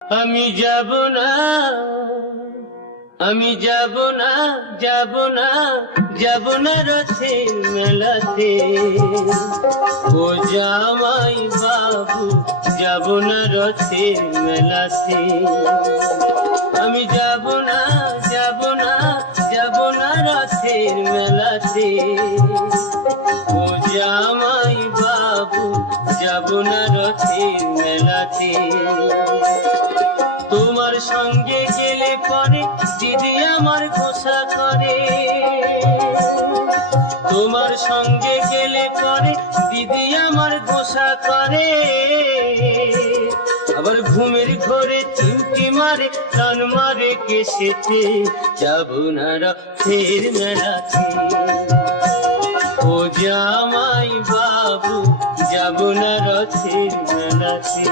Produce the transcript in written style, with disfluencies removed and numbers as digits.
আমি যাব না, আমি যাব না, যাব না, যাব না রথের মেলাতে। ও জামাই বাবু, যাব না রথের মেলাতে। আমি যাব না, যাব না, যাব না রথের মেলাতে। ও জামাই বাবু, যাব না রথের মেলাতে। তোমার সঙ্গে গেলে পরে দিদি আমার গোসা করে। তোমার সঙ্গে গেলে পরে দিদি আমার গোসা করে। আবার ঘুমের ঘরে চিমটি মারে, টান মারে কেসেতে। যাব না রথের মেলাতে। ও জামাই বাবু, যাব না রথের মেলাতে।